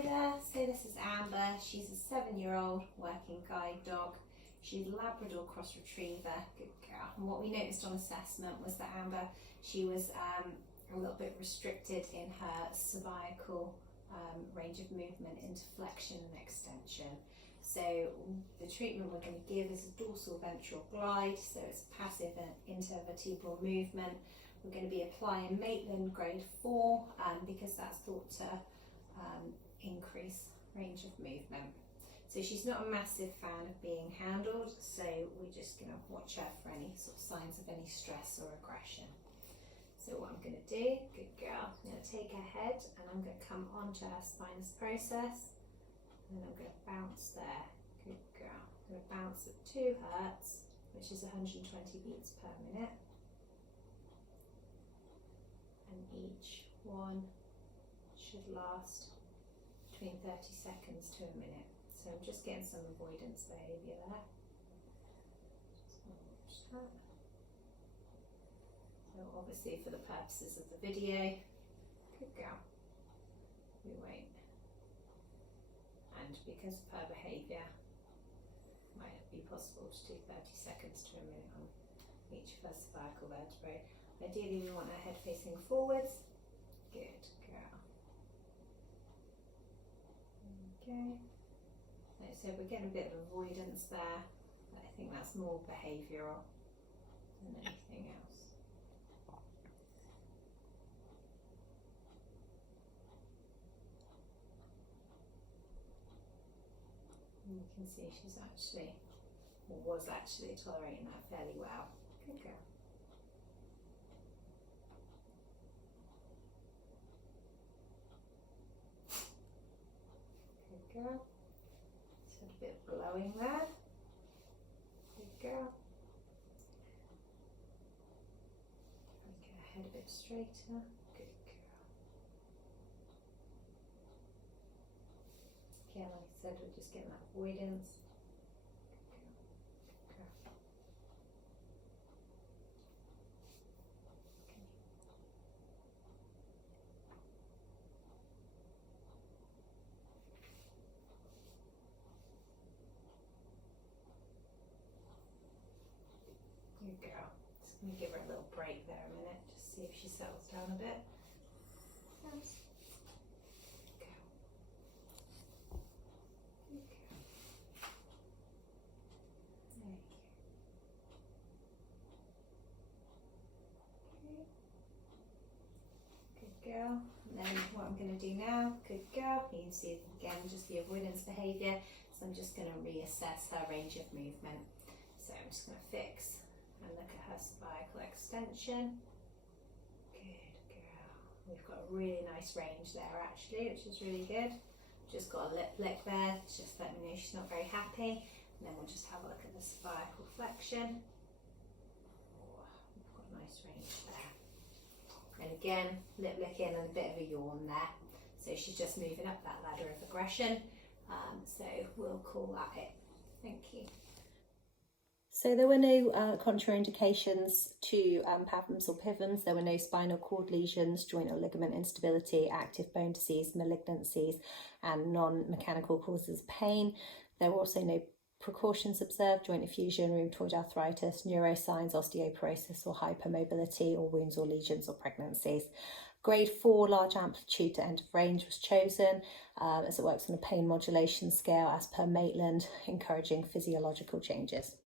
Hi there, so this is Amber. She's a 7-year-old working guide dog. She's a Labrador cross retriever, good girl. And what we noticed on assessment was that Amber, she was a little bit restricted in her cervical range of movement into flexion and extension. So the treatment we're going to give is a dorsal ventral glide, so it's passive and intervertebral movement. We're going to be applying Maitland grade 4 because that's thought to increase range of movement. So she's not a massive fan of being handled, so we're just going to watch her for any sort of signs of any stress or aggression. So what I'm going to do, good girl, I'm going to take her head and I'm going to come onto her spinous process and then I'm going to bounce there, good girl. I'm going to bounce at 2 hertz, which is 120 beats per minute, and each one should last between 30 seconds to a minute. So I'm just getting some avoidance behaviour there. Just want to watch that. So obviously for the purposes of the video, good girl, we wait. And because of her behaviour, it might be possible to do 30 seconds to a minute on each of her cervical vertebrae. Ideally we want her head facing forwards. Good girl. Okay. So we're getting a bit of avoidance there, but I think that's more behavioural than anything else. And you can see she's actually, or was actually, tolerating that fairly well. Good girl. Good girl. Just had a bit of blowing there. Good girl. Get her head a bit straighter. Good girl. Again, like I said, we're just getting that avoidance. Good girl. Good girl. Good girl. Just going to give her a little break there a minute, just see if she settles down a bit. Yes. Good girl. Good girl. There you go. Okay. Good girl. And then what I'm going to do now, good girl, you can see again just the avoidance behaviour. So I'm just going to reassess her range of movement. So I'm just going to fix and look at her cervical extension. Good girl. We've got a really nice range there actually, which is really good. Just got a lip lick there, just let me know she's not very happy. And then we'll just have a look at the cervical flexion. Oh, we've got a nice range there. And again, lip licking and a bit of a yawn there. So she's just moving up that ladder of aggression. So we'll call that it. Thank you. So there were no contraindications to PAVMs or PIVMs. There were no spinal cord lesions, joint or ligament instability, active bone disease, malignancies, and non-mechanical causes of pain. There were also no precautions observed, joint effusion, rheumatoid arthritis, neurosigns, osteoporosis or hypermobility, or wounds or lesions or pregnancies. Grade 4 large amplitude to end of range was chosen as it works on a pain modulation scale as per Maitland, encouraging physiological changes.